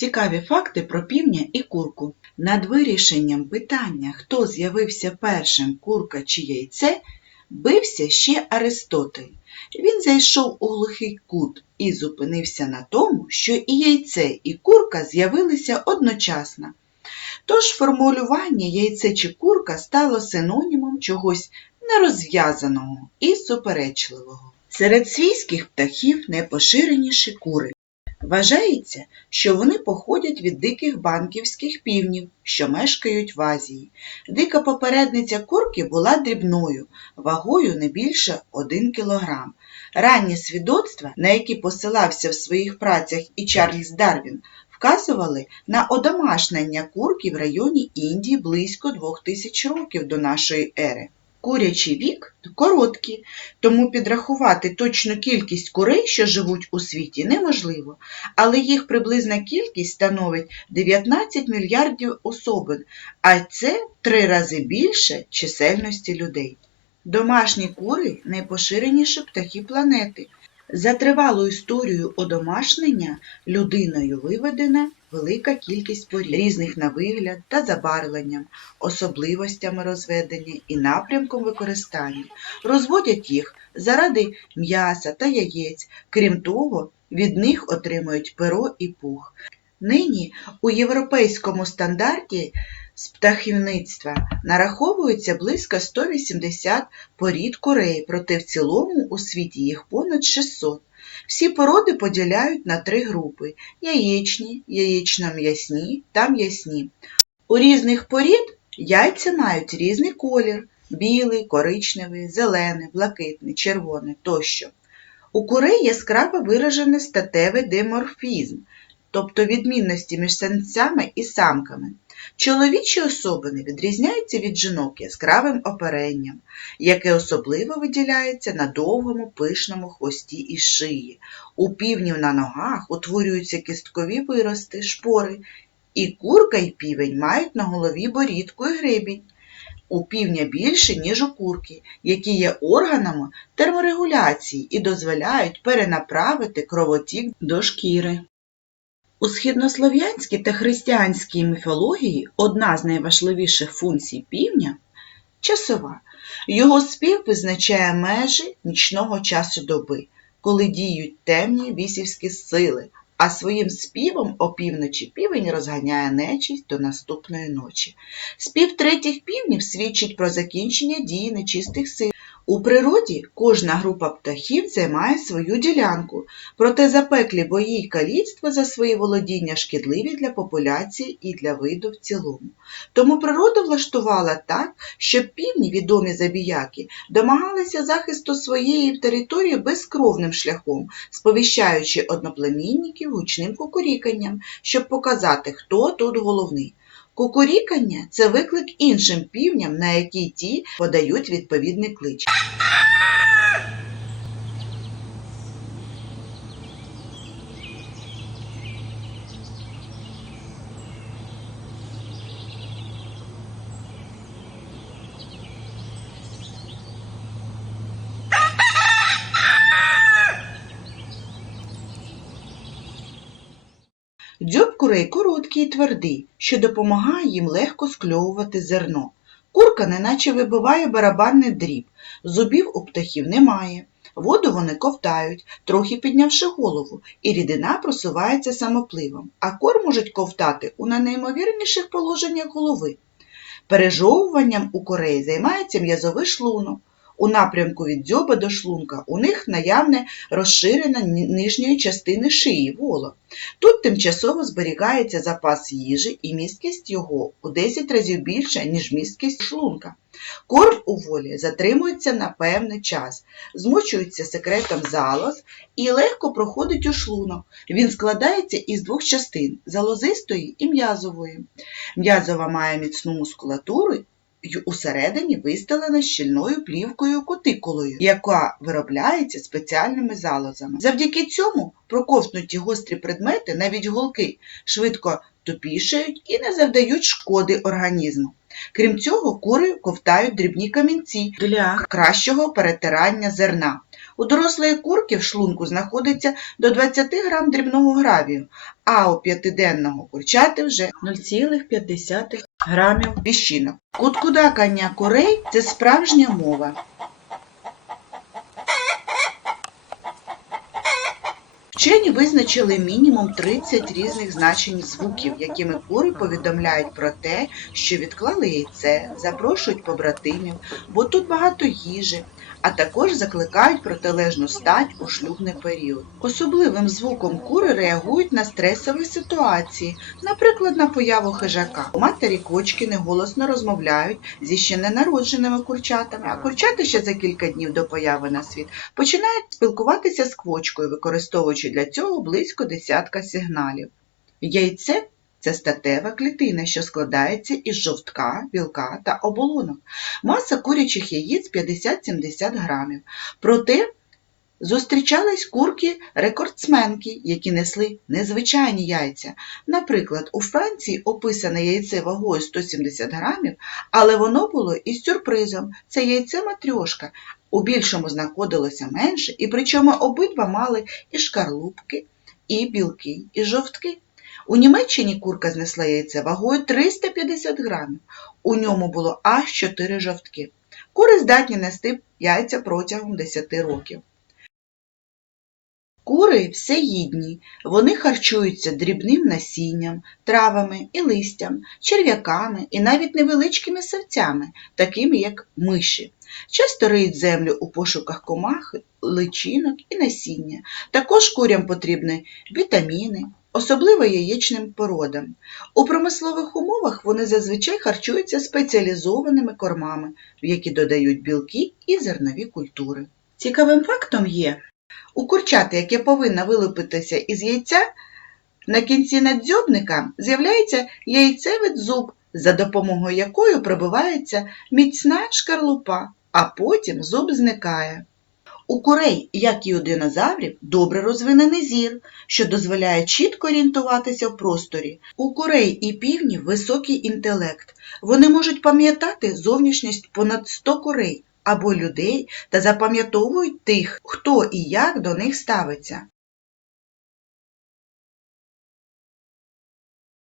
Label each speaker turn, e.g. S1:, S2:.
S1: Цікаві факти про півня і курку. Над вирішенням питання, хто з'явився першим, курка чи яйце, бився ще Аристотель. Він зайшов у глухий кут і зупинився на тому, що і яйце, і курка з'явилися одночасно. Тож формулювання яйце чи курка стало синонімом чогось нерозв'язаного і суперечливого. Серед свійських птахів найпоширеніші кури. Вважається, що вони походять від диких банківських півнів, що мешкають в Азії. Дика попередниця курки була дрібною, вагою не більше 1 кг. Ранні свідоцтва, на які посилався в своїх працях і Чарльз Дарвін, вказували на одомашнення курки в районі Індії близько 2000 років до нашої ери. Курячий вік короткий, тому підрахувати точну кількість курей, що живуть у світі, неможливо, але їх приблизна кількість становить 19 мільярдів особин, а це три рази більше чисельності людей. Домашні кури найпоширеніші птахи планети. За тривалу історію одомашнення людиною виведена велика кількість порід, різних на вигляд та забарвленням, особливостями розведення і напрямком використання. Розводять їх заради м'яса та яєць, крім того, від них отримують перо і пух. Нині у європейському стандарті з птахівництва нараховується близько 180 порід курей, проте в цілому у світі їх понад 600. Всі породи поділяють на три групи – яєчні, яєчно-м'ясні та м'ясні. У різних порід яйця мають різний колір – білий, коричневий, зелений, блакитний, червоний тощо. У курей яскраво виражений статевий деморфізм, тобто відмінності між самцями і самками. Чоловічі особини відрізняються від жінок яскравим оперенням, яке особливо виділяється на довгому пишному хвості і шиї. У півнів на ногах утворюються кісткові вирости, шпори, і курка і півень мають на голові борідку і гребінь. У півня більше, ніж у курки, які є органами терморегуляції і дозволяють перенаправити кровотік до шкіри. У східнослов'янській та християнській міфології одна з найважливіших функцій півня часова. Його спів визначає межі нічного часу доби, коли діють темні вісівські сили, а своїм співом опівночі півень розганяє нечість до наступної ночі. Спів третіх півнів свідчить про закінчення дії нечистих сил. У природі кожна група птахів займає свою ділянку, проте запеклі бої й каліцтво за свої володіння шкідливі для популяції і для виду в цілому. Тому природа влаштувала так, щоб півні, відомі забіяки, домагалися захисту своєї території безкровним шляхом, сповіщаючи одноплемінників гучним кукуріканням, щоб показати, хто тут головний. Кукурікання – це виклик іншим півням, на які ті подають відповідний клич. Дзьоб курей короткий і твердий, що допомагає їм легко скльовувати зерно. Курка неначе вибиває барабанний дріб, зубів у птахів немає. Воду вони ковтають, трохи піднявши голову, і рідина просувається самопливом, а кор можуть ковтати у найнеймовірніших положеннях голови. Пережовуванням у курей займається м'язовий шлунок. У напрямку від дзьоба до шлунка у них наявне розширена нижньої частини шиї воло. Тут тимчасово зберігається запас їжі і місткість його у 10 разів більша, ніж місткість шлунка. Корм у волі затримується на певний час, змочується секретом залоз і легко проходить у шлунок. Він складається із двох частин залозистої і м'язової. М'язова має міцну мускулатуру й усередині вистелена щільною плівкою кутикулою, яка виробляється спеціальними залозами. Завдяки цьому проковтнуті гострі предмети, навіть голки, швидко тупішають і не завдають шкоди організму. Крім цього, кури ковтають дрібні камінці для кращого перетирання зерна. У дорослої курки в шлунку знаходиться до 20 грам дрібного гравію, а у п'ятиденного курчати вже 0,5 грамів піщинок. Куткудакання курей – це справжня мова. Вчені визначили мінімум 30 різних значень звуків, якими кури повідомляють про те, що відклали яйце, запрошують побратимів, бо тут багато їжі, а також закликають протилежну стать у шлюбний період. Особливим звуком кури реагують на стресові ситуації, наприклад, на появу хижака. Матері кочки неголосно розмовляють зі ще ненародженими курчатами, а курчата ще за кілька днів до появи на світ починають спілкуватися з квочкою, використовуючи для цього близько десятка сигналів. Яйце це статева клітина, що складається із жовтка, білка та оболонок. Маса курячих яєць 50-70 грамів. Проте зустрічались курки-рекордсменки, які несли незвичайні яйця. Наприклад, у Франції описане яйце вагою 170 грамів, але воно було із сюрпризом. Це яйце матрьошка. У більшому знаходилося менше, і причому обидва мали і шкарлупки, і білки, і жовтки. У Німеччині курка знесла яйце вагою 350 грамів. У ньому було аж 4 жовтки. Кури здатні нести яйця протягом 10 років. Кури всеїдні, вони харчуються дрібним насінням, травами і листям, черв'яками і навіть невеличкими савцями, такими як миші. Часто риють землю у пошуках комах, личинок і насіння. Також курям потрібні вітаміни, особливо яєчним породам. У промислових умовах вони зазвичай харчуються спеціалізованими кормами, в які додають білки і зернові культури. Цікавим фактом є, у курчати, яке повинно вилупитися із яйця, на кінці надзьобника з'являється яйцевий зуб, за допомогою якої пробивається міцна шкарлупа, а потім зуб зникає. У курей, як і у динозаврів, добре розвинений зір, що дозволяє чітко орієнтуватися в просторі. У курей і півнів високий інтелект. Вони можуть пам'ятати зовнішність понад 100 курей або людей та запам'ятовують тих, хто і як до них ставиться.